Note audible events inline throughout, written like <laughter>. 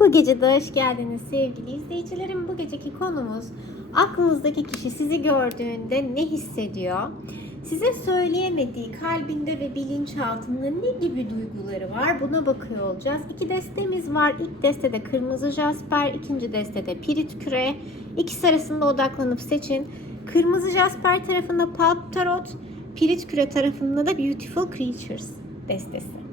Bu gece de hoş geldiniz sevgili izleyicilerim. Bu geceki konumuz aklınızdaki kişi sizi gördüğünde ne hissediyor? Size söyleyemediği kalbinde ve bilinçaltında ne gibi duyguları var? Buna bakıyor olacağız. İki destemiz var. İlk destede kırmızı jasper, ikinci destede pirit küre. İkisi arasında odaklanıp seçin. Kırmızı jasper tarafında Pulp Tarot, pirit küre tarafında da Beautiful Creatures destesi.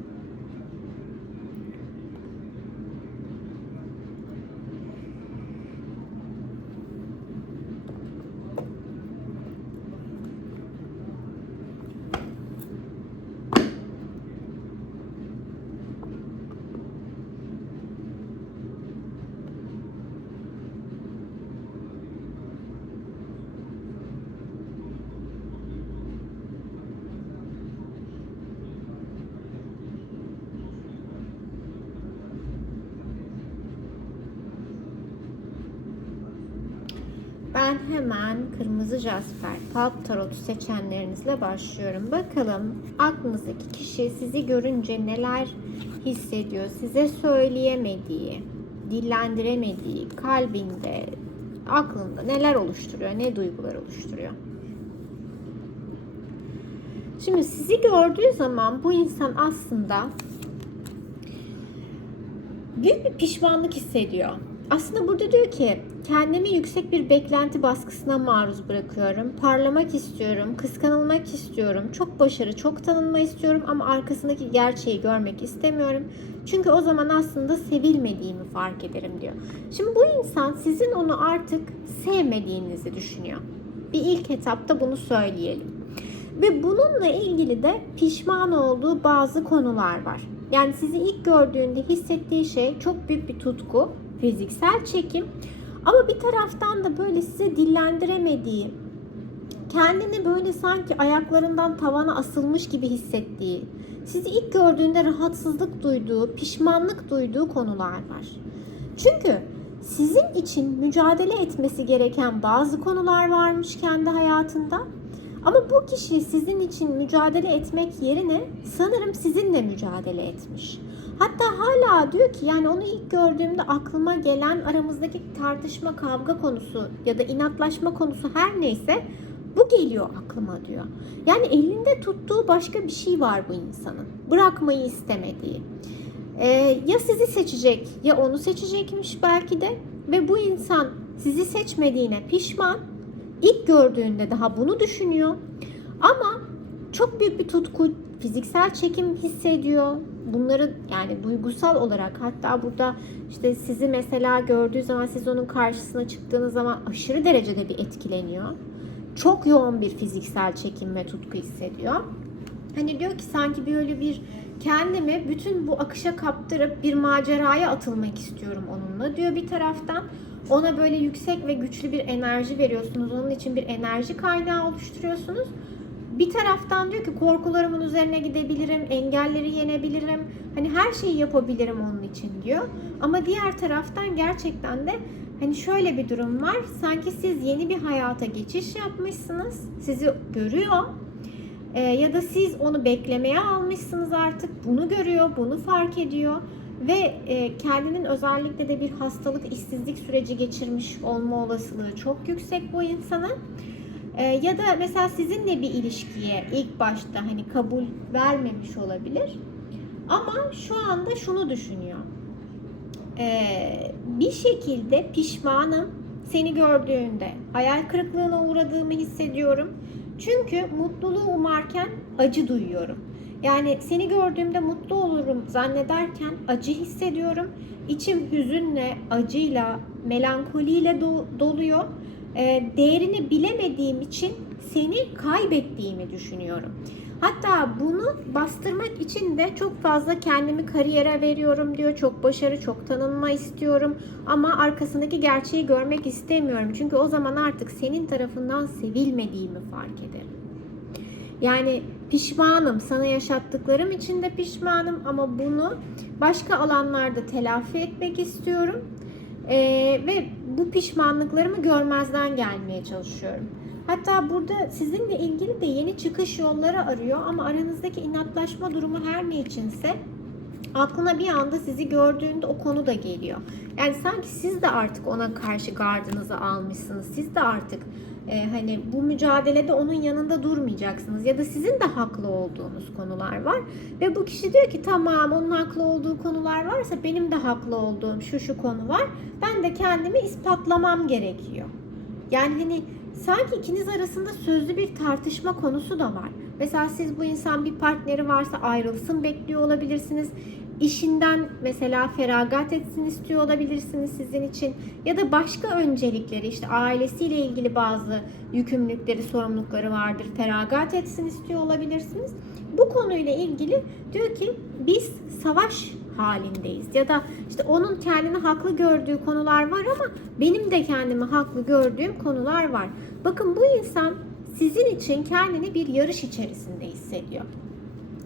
Ben hemen kırmızı jasper Pulp Tarot'u seçenlerinizle başlıyorum. Bakalım aklınızdaki kişi sizi görünce neler hissediyor? Size söyleyemediği, dillendiremediği, kalbinde, aklında neler oluşturuyor? Ne duygular oluşturuyor? Şimdi sizi gördüğü zaman bu insan aslında büyük bir pişmanlık hissediyor. Aslında burada diyor ki kendimi yüksek bir beklenti baskısına maruz bırakıyorum. Parlamak istiyorum, kıskanılmak istiyorum, çok başarı, çok tanınma istiyorum ama arkasındaki gerçeği görmek istemiyorum. Çünkü o zaman aslında sevilmediğimi fark ederim diyor. Şimdi bu insan sizin onu artık sevmediğinizi düşünüyor. Bir ilk etapta bunu söyleyelim. Ve bununla ilgili de pişman olduğu bazı konular var. Yani sizi ilk gördüğünde hissettiği şey çok büyük bir tutku, fiziksel çekim. Ama bir taraftan da böyle size dillendiremediği, kendini böyle sanki ayaklarından tavana asılmış gibi hissettiği, sizi ilk gördüğünde rahatsızlık duyduğu, pişmanlık duyduğu konular var. Çünkü sizin için mücadele etmesi gereken bazı konular varmış kendi hayatında. Ama bu kişi sizin için mücadele etmek yerine sanırım sizinle mücadele etmiş. Hatta hala diyor ki yani onu ilk gördüğümde aklıma gelen aramızdaki tartışma, kavga konusu ya da inatlaşma konusu her neyse bu geliyor aklıma diyor. Yani elinde tuttuğu başka bir şey var bu insanın. Bırakmayı istemediği. Ee, ya sizi seçecek ya onu seçecekmiş belki de ve bu insan sizi seçmediğine pişman. İlk gördüğünde daha bunu düşünüyor. Ama çok büyük bir tutku, fiziksel çekim hissediyor. Bunları yani duygusal olarak hatta burada işte sizi mesela gördüğü zaman siz onun karşısına çıktığınız zaman aşırı derecede bir etkileniyor. Çok yoğun bir fiziksel çekim ve tutku hissediyor. Hani diyor ki sanki böyle bir kendimi bütün bu akışa kaptırıp bir maceraya atılmak istiyorum onunla diyor bir taraftan. Ona böyle yüksek ve güçlü bir enerji veriyorsunuz. Onun için bir enerji kaynağı oluşturuyorsunuz. Bir taraftan diyor ki korkularımın üzerine gidebilirim, engelleri yenebilirim. Hani her şeyi yapabilirim onun için diyor. Ama diğer taraftan gerçekten de hani şöyle bir durum var. Sanki siz yeni bir hayata geçiş yapmışsınız. Sizi görüyor. Ee, ya da siz onu beklemeye almışsınız artık. Bunu görüyor, bunu fark ediyor ve e, kendinin özellikle de bir hastalık, işsizlik süreci geçirmiş olma olasılığı çok yüksek bu insanın. E, ya da mesela sizinle bir ilişkiye ilk başta hani kabul vermemiş olabilir. Ama şu anda şunu düşünüyor. E, bir şekilde pişmanım. Seni gördüğünde hayal kırıklığına uğradığımı hissediyorum. Çünkü mutluluğu umarken acı duyuyorum. Yani seni gördüğümde mutlu olurum zannederken acı hissediyorum. İçim hüzünle, acıyla, melankoliyle do- doluyor. E, değerini bilemediğim için seni kaybettiğimi düşünüyorum. Hatta bunu bastırmak için de çok fazla kendimi kariyere veriyorum diyor. Çok başarı, çok tanınma istiyorum. Ama arkasındaki gerçeği görmek istemiyorum. Çünkü o zaman artık senin tarafından sevilmediğimi fark ederim. Yani pişmanım. Sana yaşattıklarım için de pişmanım ama bunu başka alanlarda telafi etmek istiyorum. Ee, ve bu pişmanlıklarımı görmezden gelmeye çalışıyorum. Hatta burada sizinle ilgili de yeni çıkış yolları arıyor ama aranızdaki inatlaşma durumu her ne içinse aklına bir anda sizi gördüğünde o konu da geliyor. Yani sanki siz de artık ona karşı gardınızı almışsınız. Siz de artık e, hani bu mücadelede onun yanında durmayacaksınız ya da sizin de haklı olduğunuz konular var ve bu kişi diyor ki tamam onun haklı olduğu konular varsa benim de haklı olduğum şu şu konu var. Ben de kendimi ispatlamam gerekiyor. Yani hani sanki ikiniz arasında sözlü bir tartışma konusu da var. Mesela siz bu insan bir partneri varsa ayrılsın bekliyor olabilirsiniz. İşinden mesela feragat etsin istiyor olabilirsiniz sizin için. Ya da başka öncelikleri işte ailesiyle ilgili bazı yükümlülükleri, sorumlulukları vardır. Feragat etsin istiyor olabilirsiniz. Bu konuyla ilgili diyor ki biz savaş halindeyiz. Ya da işte onun kendini haklı gördüğü konular var ama benim de kendimi haklı gördüğüm konular var. Bakın bu insan sizin için kendini bir yarış içerisinde hissediyor.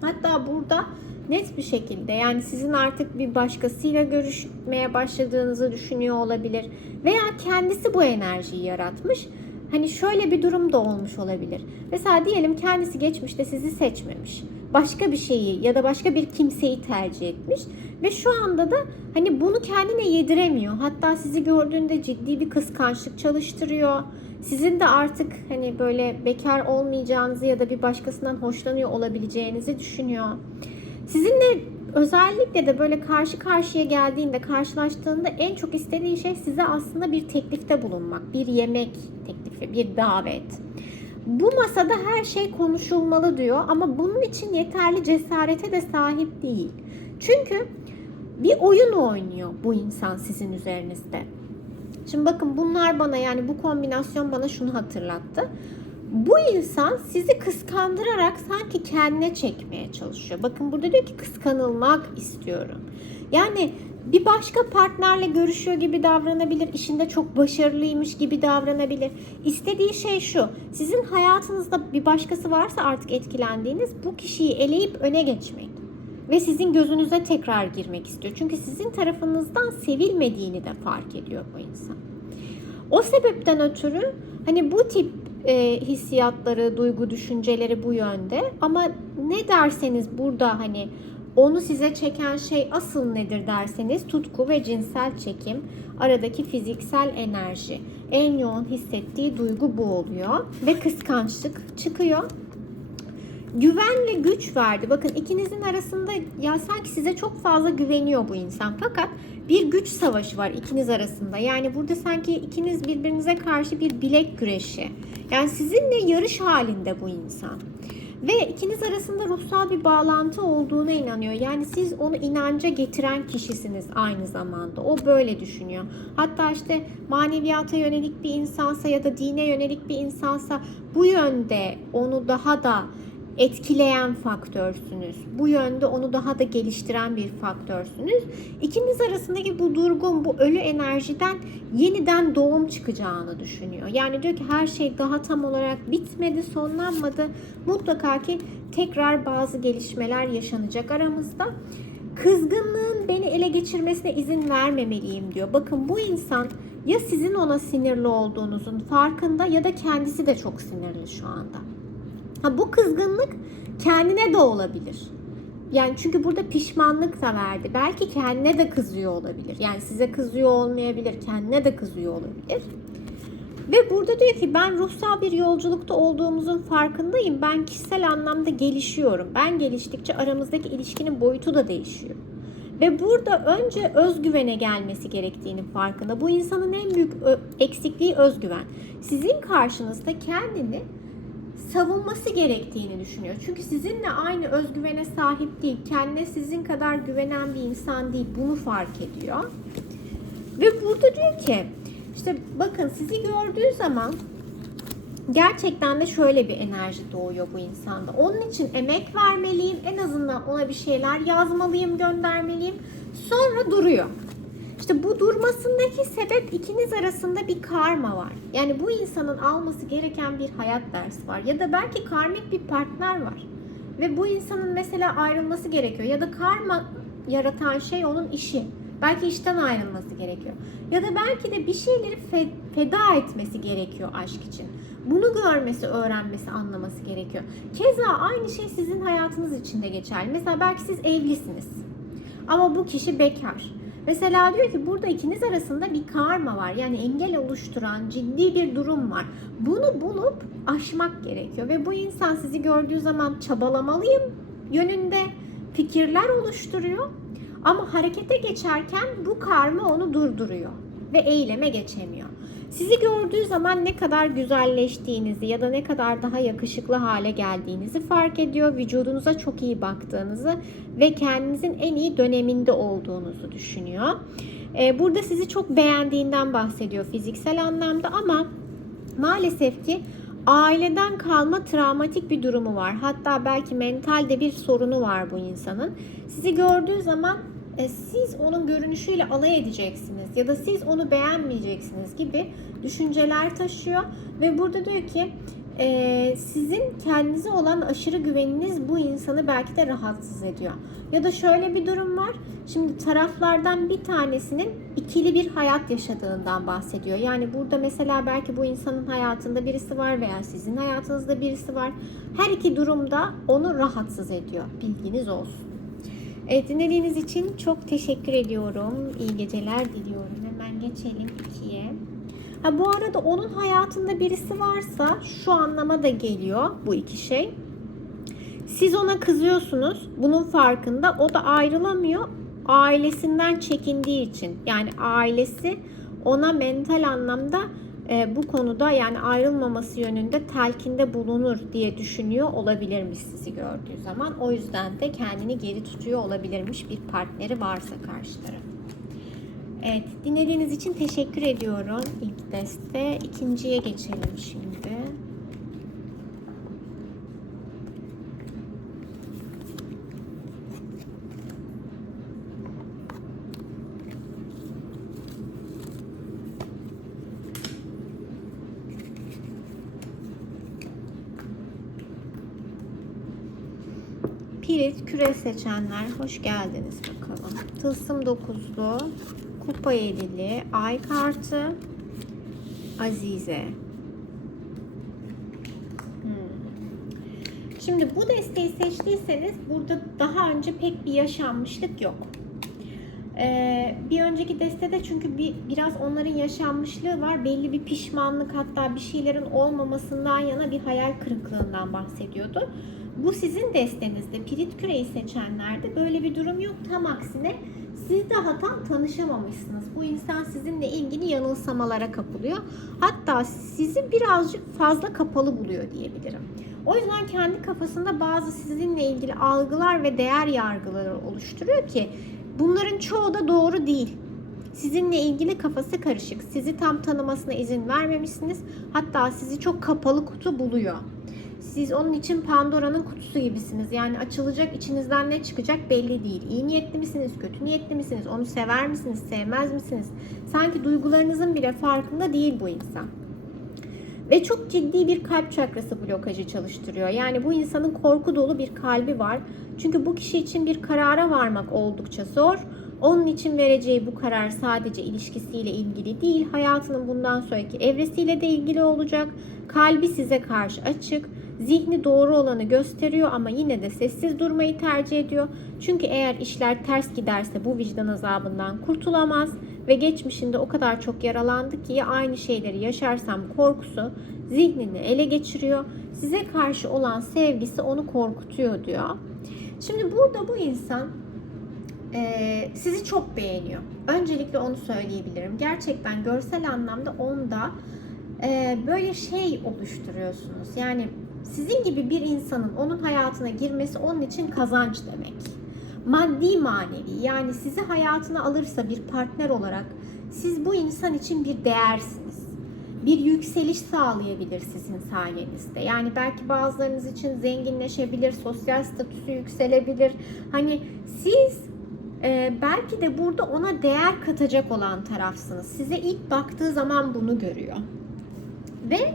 Hatta burada net bir şekilde yani sizin artık bir başkasıyla görüşmeye başladığınızı düşünüyor olabilir veya kendisi bu enerjiyi yaratmış. Hani şöyle bir durum da olmuş olabilir. Mesela diyelim kendisi geçmişte sizi seçmemiş. Başka bir şeyi ya da başka bir kimseyi tercih etmiş ve şu anda da hani bunu kendine yediremiyor. Hatta sizi gördüğünde ciddi bir kıskançlık çalıştırıyor. Sizin de artık hani böyle bekar olmayacağınızı ya da bir başkasından hoşlanıyor olabileceğinizi düşünüyor. Sizinle özellikle de böyle karşı karşıya geldiğinde, karşılaştığında en çok istediği şey size aslında bir teklifte bulunmak. Bir yemek teklifi, bir davet. Bu masada her şey konuşulmalı diyor ama bunun için yeterli cesarete de sahip değil. Çünkü bir oyun oynuyor bu insan sizin üzerinizde. Şimdi bakın bunlar bana yani bu kombinasyon bana şunu hatırlattı. Bu insan sizi kıskandırarak sanki kendine çekmeye çalışıyor. Bakın burada diyor ki kıskanılmak istiyorum. Yani bir başka partnerle görüşüyor gibi davranabilir, işinde çok başarılıymış gibi davranabilir. İstediği şey şu, sizin hayatınızda bir başkası varsa artık etkilendiğiniz bu kişiyi eleyip öne geçmek. Ve sizin gözünüze tekrar girmek istiyor. Çünkü sizin tarafınızdan sevilmediğini de fark ediyor bu insan. O sebepten ötürü hani bu tip e, hissiyatları, duygu, düşünceleri bu yönde. Ama ne derseniz burada hani onu size çeken şey asıl nedir derseniz tutku ve cinsel çekim, aradaki fiziksel enerji. En yoğun hissettiği duygu bu oluyor ve kıskançlık çıkıyor. Güven ve güç verdi. Bakın ikinizin arasında ya sanki size çok fazla güveniyor bu insan. Fakat bir güç savaşı var ikiniz arasında. Yani burada sanki ikiniz birbirinize karşı bir bilek güreşi. Yani sizinle yarış halinde bu insan. Ve ikiniz arasında ruhsal bir bağlantı olduğuna inanıyor. Yani siz onu inanca getiren kişisiniz aynı zamanda. O böyle düşünüyor. Hatta işte maneviyata yönelik bir insansa ya da dine yönelik bir insansa bu yönde onu daha da etkileyen faktörsünüz. Bu yönde onu daha da geliştiren bir faktörsünüz. İkiniz arasındaki bu durgun, bu ölü enerjiden yeniden doğum çıkacağını düşünüyor. Yani diyor ki her şey daha tam olarak bitmedi, sonlanmadı. Mutlaka ki tekrar bazı gelişmeler yaşanacak aramızda. Kızgınlığın beni ele geçirmesine izin vermemeliyim diyor. Bakın bu insan ya sizin ona sinirli olduğunuzun farkında ya da kendisi de çok sinirli şu anda. Ha bu kızgınlık kendine de olabilir. Yani çünkü burada pişmanlık da verdi. Belki kendine de kızıyor olabilir. Yani size kızıyor olmayabilir, kendine de kızıyor olabilir. Ve burada diyor ki ben ruhsal bir yolculukta olduğumuzun farkındayım. Ben kişisel anlamda gelişiyorum. Ben geliştikçe aramızdaki ilişkinin boyutu da değişiyor. Ve burada önce özgüvene gelmesi gerektiğini farkında. Bu insanın en büyük eksikliği özgüven. Sizin karşınızda kendini savunması gerektiğini düşünüyor. Çünkü sizinle aynı özgüvene sahip değil. Kendine sizin kadar güvenen bir insan değil. Bunu fark ediyor. Ve burada diyor ki işte bakın sizi gördüğü zaman gerçekten de şöyle bir enerji doğuyor bu insanda. Onun için emek vermeliyim. En azından ona bir şeyler yazmalıyım, göndermeliyim. Sonra duruyor. İşte bu durmasındaki sebep ikiniz arasında bir karma var. Yani bu insanın alması gereken bir hayat dersi var. Ya da belki karmik bir partner var. Ve bu insanın mesela ayrılması gerekiyor. Ya da karma yaratan şey onun işi. Belki işten ayrılması gerekiyor. Ya da belki de bir şeyleri fe- feda etmesi gerekiyor aşk için. Bunu görmesi, öğrenmesi, anlaması gerekiyor. Keza aynı şey sizin hayatınız için de geçerli. Mesela belki siz evlisiniz. Ama bu kişi bekar. Mesela diyor ki burada ikiniz arasında bir karma var. Yani engel oluşturan ciddi bir durum var. Bunu bulup aşmak gerekiyor. Ve bu insan sizi gördüğü zaman çabalamalıyım yönünde fikirler oluşturuyor. Ama harekete geçerken bu karma onu durduruyor ve eyleme geçemiyor. Sizi gördüğü zaman ne kadar güzelleştiğinizi ya da ne kadar daha yakışıklı hale geldiğinizi fark ediyor. Vücudunuza çok iyi baktığınızı ve kendinizin en iyi döneminde olduğunuzu düşünüyor. Ee, Burada sizi çok beğendiğinden bahsediyor fiziksel anlamda ama maalesef ki aileden kalma travmatik bir durumu var. Hatta belki mentalde bir sorunu var bu insanın. Sizi gördüğü zaman e, siz onun görünüşüyle alay edeceksiniz ya da siz onu beğenmeyeceksiniz gibi düşünceler taşıyor ve burada diyor ki e, sizin kendinize olan aşırı güveniniz bu insanı belki de rahatsız ediyor. Ya da şöyle bir durum var. Şimdi taraflardan bir tanesinin ikili bir hayat yaşadığından bahsediyor. Yani burada mesela belki bu insanın hayatında birisi var veya sizin hayatınızda birisi var. Her iki durumda onu rahatsız ediyor. Bilginiz olsun. Evet dinlediğiniz için çok teşekkür ediyorum. İyi geceler diliyorum. Hemen geçelim ikiye. Ha bu arada onun hayatında birisi varsa şu anlama da geliyor bu iki şey. Siz ona kızıyorsunuz. Bunun farkında. O da ayrılamıyor. Ailesinden çekindiği için. Yani ailesi ona mental anlamda e, bu konuda yani ayrılmaması yönünde telkinde bulunur diye düşünüyor olabilirmiş sizi gördüğü zaman. O yüzden de kendini geri tutuyor olabilirmiş bir partneri varsa karşı taraf. Evet, dinlediğiniz için teşekkür ediyorum ilk deste. İkinciye geçelim şimdi. Pirit, küre seçenler hoş geldiniz bakalım. Tılsım 9'lu, kupa 7'li, ay kartı, Azize. Hmm. Şimdi bu desteği seçtiyseniz burada daha önce pek bir yaşanmışlık yok. Ee, bir önceki destede çünkü bir, biraz onların yaşanmışlığı var. Belli bir pişmanlık hatta bir şeylerin olmamasından yana bir hayal kırıklığından bahsediyordu. Bu sizin destenizde Pirit Küre'yi seçenlerde böyle bir durum yok. Tam aksine siz daha tam tanışamamışsınız. Bu insan sizinle ilgili yanılsamalara kapılıyor. Hatta sizi birazcık fazla kapalı buluyor diyebilirim. O yüzden kendi kafasında bazı sizinle ilgili algılar ve değer yargıları oluşturuyor ki bunların çoğu da doğru değil. Sizinle ilgili kafası karışık. Sizi tam tanımasına izin vermemişsiniz. Hatta sizi çok kapalı kutu buluyor. Siz onun için Pandora'nın kutusu gibisiniz. Yani açılacak içinizden ne çıkacak belli değil. İyi niyetli misiniz, kötü niyetli misiniz? Onu sever misiniz, sevmez misiniz? Sanki duygularınızın bile farkında değil bu insan. Ve çok ciddi bir kalp çakrası blokajı çalıştırıyor. Yani bu insanın korku dolu bir kalbi var. Çünkü bu kişi için bir karara varmak oldukça zor. Onun için vereceği bu karar sadece ilişkisiyle ilgili değil, hayatının bundan sonraki evresiyle de ilgili olacak. Kalbi size karşı açık, zihni doğru olanı gösteriyor ama yine de sessiz durmayı tercih ediyor. Çünkü eğer işler ters giderse bu vicdan azabından kurtulamaz ve geçmişinde o kadar çok yaralandı ki ya aynı şeyleri yaşarsam korkusu zihnini ele geçiriyor. Size karşı olan sevgisi onu korkutuyor diyor. Şimdi burada bu insan e, sizi çok beğeniyor. Öncelikle onu söyleyebilirim. Gerçekten görsel anlamda onda e, böyle şey oluşturuyorsunuz. Yani sizin gibi bir insanın onun hayatına girmesi onun için kazanç demek. Maddi manevi yani sizi hayatına alırsa bir partner olarak siz bu insan için bir değersiniz. Bir yükseliş sağlayabilir sizin sayenizde. Yani belki bazılarınız için zenginleşebilir, sosyal statüsü yükselebilir. Hani siz e, belki de burada ona değer katacak olan tarafsınız. Size ilk baktığı zaman bunu görüyor. Ve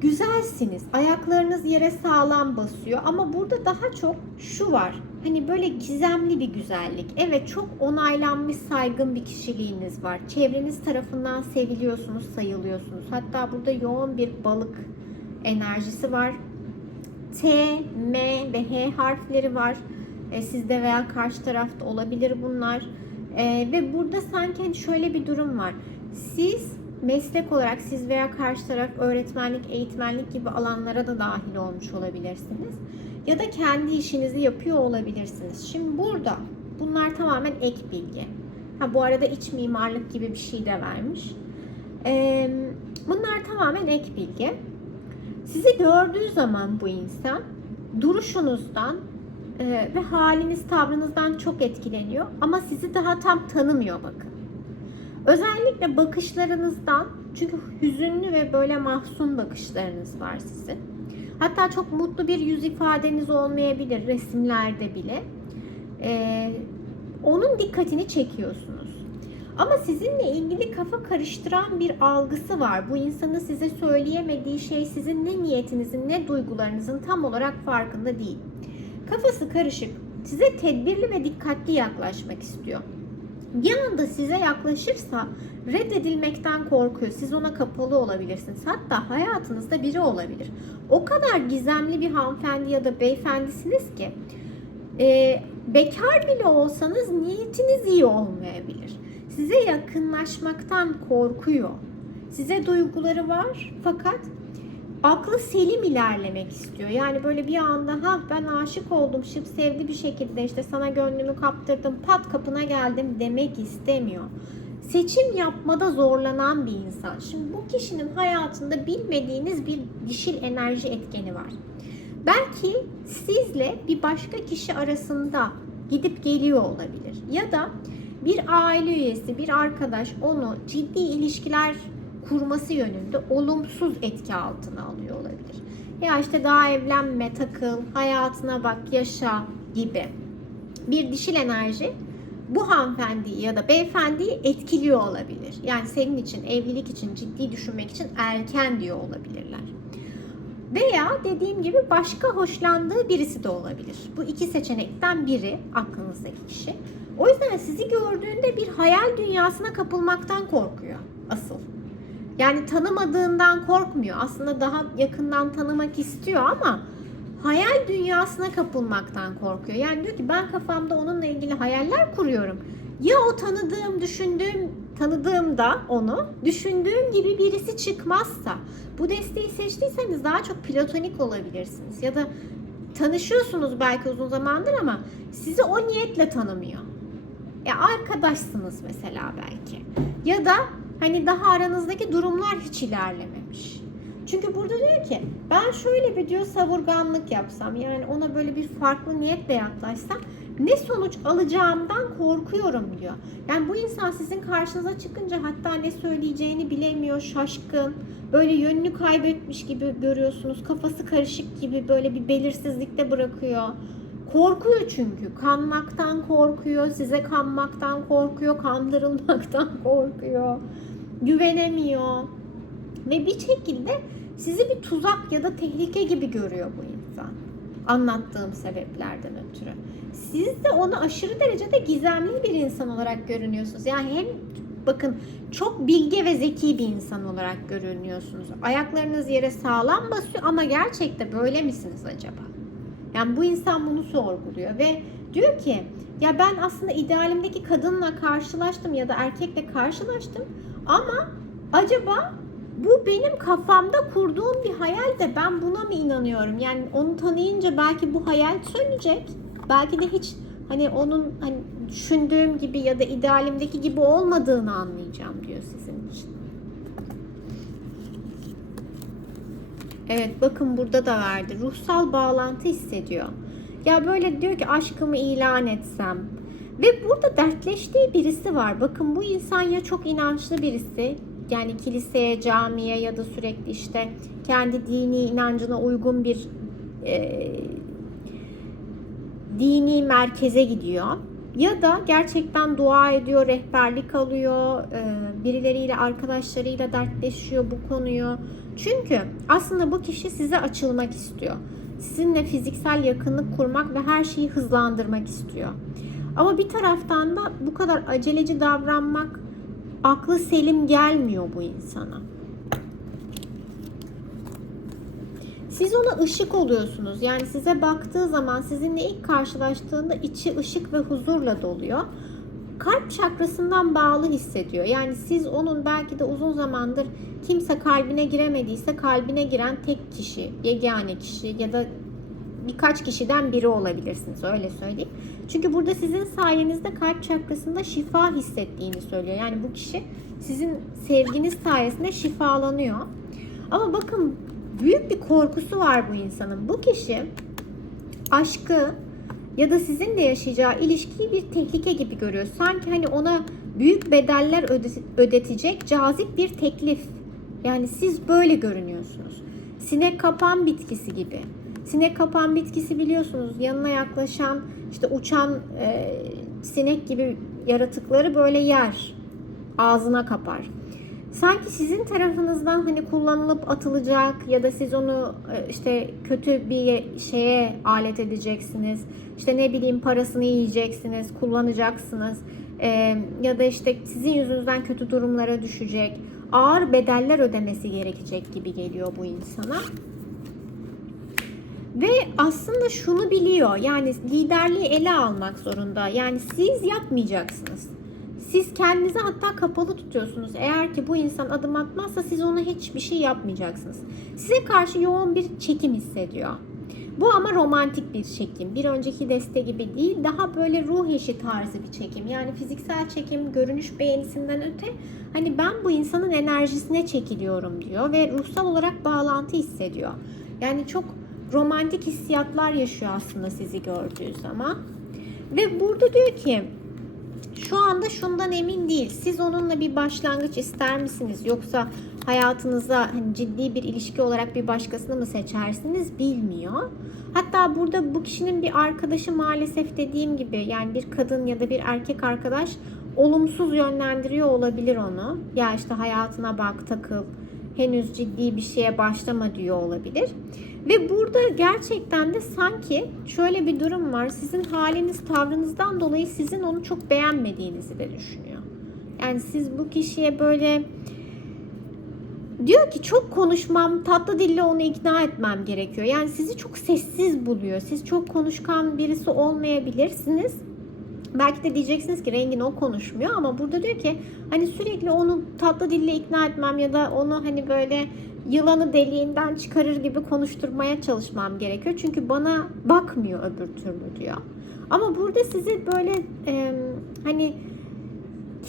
güzelsiniz. Ayaklarınız yere sağlam basıyor ama burada daha çok şu var. Hani böyle gizemli bir güzellik. Evet çok onaylanmış saygın bir kişiliğiniz var. Çevreniz tarafından seviliyorsunuz, sayılıyorsunuz. Hatta burada yoğun bir balık enerjisi var. T, M ve H harfleri var. E, sizde veya karşı tarafta olabilir bunlar. E, ve burada sanki hani şöyle bir durum var. Siz meslek olarak siz veya karşı taraf öğretmenlik, eğitmenlik gibi alanlara da dahil olmuş olabilirsiniz. Ya da kendi işinizi yapıyor olabilirsiniz. Şimdi burada bunlar tamamen ek bilgi. Ha bu arada iç mimarlık gibi bir şey de vermiş. Ee, bunlar tamamen ek bilgi. Sizi gördüğü zaman bu insan duruşunuzdan e, ve haliniz, tavrınızdan çok etkileniyor ama sizi daha tam tanımıyor bakın. Özellikle bakışlarınızdan çünkü hüzünlü ve böyle mahzun bakışlarınız var sizin. Hatta çok mutlu bir yüz ifadeniz olmayabilir resimlerde bile. Ee, onun dikkatini çekiyorsunuz. Ama sizinle ilgili kafa karıştıran bir algısı var. Bu insanın size söyleyemediği şey sizin ne niyetinizin ne duygularınızın tam olarak farkında değil. Kafası karışık. Size tedbirli ve dikkatli yaklaşmak istiyor. Anda size yaklaşırsa reddedilmekten korkuyor. Siz ona kapalı olabilirsiniz. Hatta hayatınızda biri olabilir. O kadar gizemli bir hanımefendi ya da beyefendisiniz ki e, bekar bile olsanız niyetiniz iyi olmayabilir. Size yakınlaşmaktan korkuyor. Size duyguları var fakat aklı selim ilerlemek istiyor. Yani böyle bir anda ha ben aşık oldum, şıp sevdi bir şekilde işte sana gönlümü kaptırdım, pat kapına geldim demek istemiyor. Seçim yapmada zorlanan bir insan. Şimdi bu kişinin hayatında bilmediğiniz bir dişil enerji etkeni var. Belki sizle bir başka kişi arasında gidip geliyor olabilir. Ya da bir aile üyesi, bir arkadaş onu ciddi ilişkiler kurması yönünde olumsuz etki altına alıyor olabilir. Ya işte daha evlenme, takıl, hayatına bak, yaşa gibi bir dişil enerji bu hanımefendiyi ya da beyefendiyi etkiliyor olabilir. Yani senin için, evlilik için, ciddi düşünmek için erken diyor olabilirler. Veya dediğim gibi başka hoşlandığı birisi de olabilir. Bu iki seçenekten biri aklınızdaki kişi. O yüzden sizi gördüğünde bir hayal dünyasına kapılmaktan korkuyor asıl. Yani tanımadığından korkmuyor. Aslında daha yakından tanımak istiyor ama hayal dünyasına kapılmaktan korkuyor. Yani diyor ki ben kafamda onunla ilgili hayaller kuruyorum. Ya o tanıdığım, düşündüğüm, tanıdığımda onu düşündüğüm gibi birisi çıkmazsa bu desteği seçtiyseniz daha çok platonik olabilirsiniz. Ya da tanışıyorsunuz belki uzun zamandır ama sizi o niyetle tanımıyor. Ya arkadaşsınız mesela belki. Ya da hani daha aranızdaki durumlar hiç ilerlememiş. Çünkü burada diyor ki ben şöyle bir diyor savurganlık yapsam yani ona böyle bir farklı niyetle yaklaşsam ne sonuç alacağımdan korkuyorum diyor. Yani bu insan sizin karşınıza çıkınca hatta ne söyleyeceğini bilemiyor, şaşkın, böyle yönünü kaybetmiş gibi görüyorsunuz. Kafası karışık gibi böyle bir belirsizlikte bırakıyor. Korkuyor çünkü. Kanmaktan korkuyor, size kanmaktan korkuyor, kandırılmaktan <laughs> korkuyor. Güvenemiyor. Ve bir şekilde sizi bir tuzak ya da tehlike gibi görüyor bu insan. Anlattığım sebeplerden ötürü. Siz de onu aşırı derecede gizemli bir insan olarak görünüyorsunuz. Yani hem bakın çok bilge ve zeki bir insan olarak görünüyorsunuz. Ayaklarınız yere sağlam basıyor ama gerçekte böyle misiniz acaba? Yani bu insan bunu sorguluyor ve diyor ki ya ben aslında idealimdeki kadınla karşılaştım ya da erkekle karşılaştım ama acaba bu benim kafamda kurduğum bir hayal de ben buna mı inanıyorum? Yani onu tanıyınca belki bu hayal sönecek. Belki de hiç hani onun hani düşündüğüm gibi ya da idealimdeki gibi olmadığını anlayacağım diyor sizin için. Evet bakın burada da verdi. Ruhsal bağlantı hissediyor. Ya böyle diyor ki aşkımı ilan etsem. Ve burada dertleştiği birisi var. Bakın bu insan ya çok inançlı birisi. Yani kiliseye, camiye ya da sürekli işte kendi dini inancına uygun bir e, dini merkeze gidiyor. Ya da gerçekten dua ediyor, rehberlik alıyor, e, birileriyle, arkadaşlarıyla dertleşiyor bu konuyu. Çünkü aslında bu kişi size açılmak istiyor. Sizinle fiziksel yakınlık kurmak ve her şeyi hızlandırmak istiyor. Ama bir taraftan da bu kadar aceleci davranmak aklı selim gelmiyor bu insana. Siz ona ışık oluyorsunuz. Yani size baktığı zaman sizinle ilk karşılaştığında içi ışık ve huzurla doluyor. Kalp çakrasından bağlı hissediyor. Yani siz onun belki de uzun zamandır kimse kalbine giremediyse kalbine giren tek kişi, yegane kişi ya da birkaç kişiden biri olabilirsiniz öyle söyleyeyim. Çünkü burada sizin sayenizde kalp çakrasında şifa hissettiğini söylüyor. Yani bu kişi sizin sevginiz sayesinde şifalanıyor. Ama bakın büyük bir korkusu var bu insanın. Bu kişi aşkı ya da sizinle yaşayacağı ilişkiyi bir tehlike gibi görüyor. Sanki hani ona büyük bedeller öde- ödetecek cazip bir teklif. Yani siz böyle görünüyorsunuz. Sinek kapan bitkisi gibi. Sinek kapan bitkisi biliyorsunuz yanına yaklaşan işte uçan e, sinek gibi yaratıkları böyle yer. Ağzına kapar. Sanki sizin tarafınızdan hani kullanılıp atılacak ya da siz onu e, işte kötü bir şeye alet edeceksiniz. İşte ne bileyim parasını yiyeceksiniz, kullanacaksınız. E, ya da işte sizin yüzünüzden kötü durumlara düşecek. Ağır bedeller ödemesi gerekecek gibi geliyor bu insana. Ve aslında şunu biliyor. Yani liderliği ele almak zorunda. Yani siz yapmayacaksınız. Siz kendinizi hatta kapalı tutuyorsunuz. Eğer ki bu insan adım atmazsa siz ona hiçbir şey yapmayacaksınız. Size karşı yoğun bir çekim hissediyor. Bu ama romantik bir çekim. Bir önceki deste gibi değil. Daha böyle ruh eşi tarzı bir çekim. Yani fiziksel çekim, görünüş beğenisinden öte hani ben bu insanın enerjisine çekiliyorum diyor ve ruhsal olarak bağlantı hissediyor. Yani çok romantik hissiyatlar yaşıyor aslında sizi gördüğü zaman. Ve burada diyor ki şu anda şundan emin değil. Siz onunla bir başlangıç ister misiniz? Yoksa hayatınıza hani ciddi bir ilişki olarak bir başkasını mı seçersiniz bilmiyor. Hatta burada bu kişinin bir arkadaşı maalesef dediğim gibi yani bir kadın ya da bir erkek arkadaş olumsuz yönlendiriyor olabilir onu. Ya işte hayatına bak takıl henüz ciddi bir şeye başlama diyor olabilir. Ve burada gerçekten de sanki şöyle bir durum var. Sizin haliniz, tavrınızdan dolayı sizin onu çok beğenmediğinizi de düşünüyor. Yani siz bu kişiye böyle diyor ki çok konuşmam, tatlı dille onu ikna etmem gerekiyor. Yani sizi çok sessiz buluyor. Siz çok konuşkan birisi olmayabilirsiniz. Belki de diyeceksiniz ki rengin o konuşmuyor ama burada diyor ki hani sürekli onu tatlı dille ikna etmem ya da onu hani böyle yılanı deliğinden çıkarır gibi konuşturmaya çalışmam gerekiyor. Çünkü bana bakmıyor öbür türlü diyor. Ama burada sizi böyle e, hani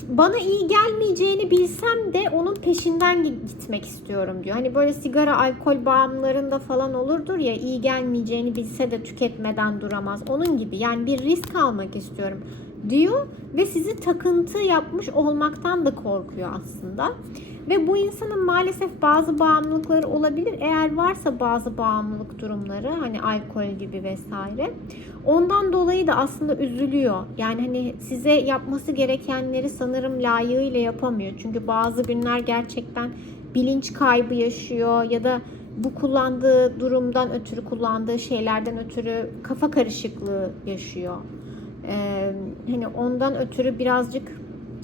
bana iyi gelmeyeceğini bilsem de onun peşinden gitmek istiyorum diyor. Hani böyle sigara, alkol bağımlılarında falan olurdur ya iyi gelmeyeceğini bilse de tüketmeden duramaz. Onun gibi yani bir risk almak istiyorum diyor ve sizi takıntı yapmış olmaktan da korkuyor aslında. Ve bu insanın maalesef bazı bağımlılıkları olabilir. Eğer varsa bazı bağımlılık durumları hani alkol gibi vesaire. Ondan dolayı da aslında üzülüyor. Yani hani size yapması gerekenleri sanırım layığıyla yapamıyor. Çünkü bazı günler gerçekten bilinç kaybı yaşıyor ya da bu kullandığı durumdan ötürü kullandığı şeylerden ötürü kafa karışıklığı yaşıyor. Ee, hani ondan ötürü birazcık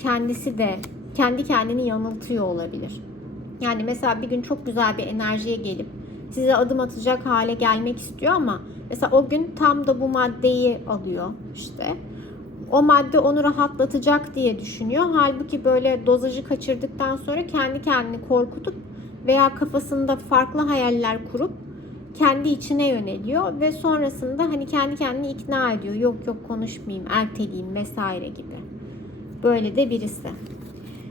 kendisi de kendi kendini yanıltıyor olabilir. Yani mesela bir gün çok güzel bir enerjiye gelip size adım atacak hale gelmek istiyor ama mesela o gün tam da bu maddeyi alıyor işte. O madde onu rahatlatacak diye düşünüyor. Halbuki böyle dozajı kaçırdıktan sonra kendi kendini korkutup veya kafasında farklı hayaller kurup kendi içine yöneliyor ve sonrasında hani kendi kendini ikna ediyor. Yok yok konuşmayayım, erteleyeyim vesaire gibi. Böyle de birisi.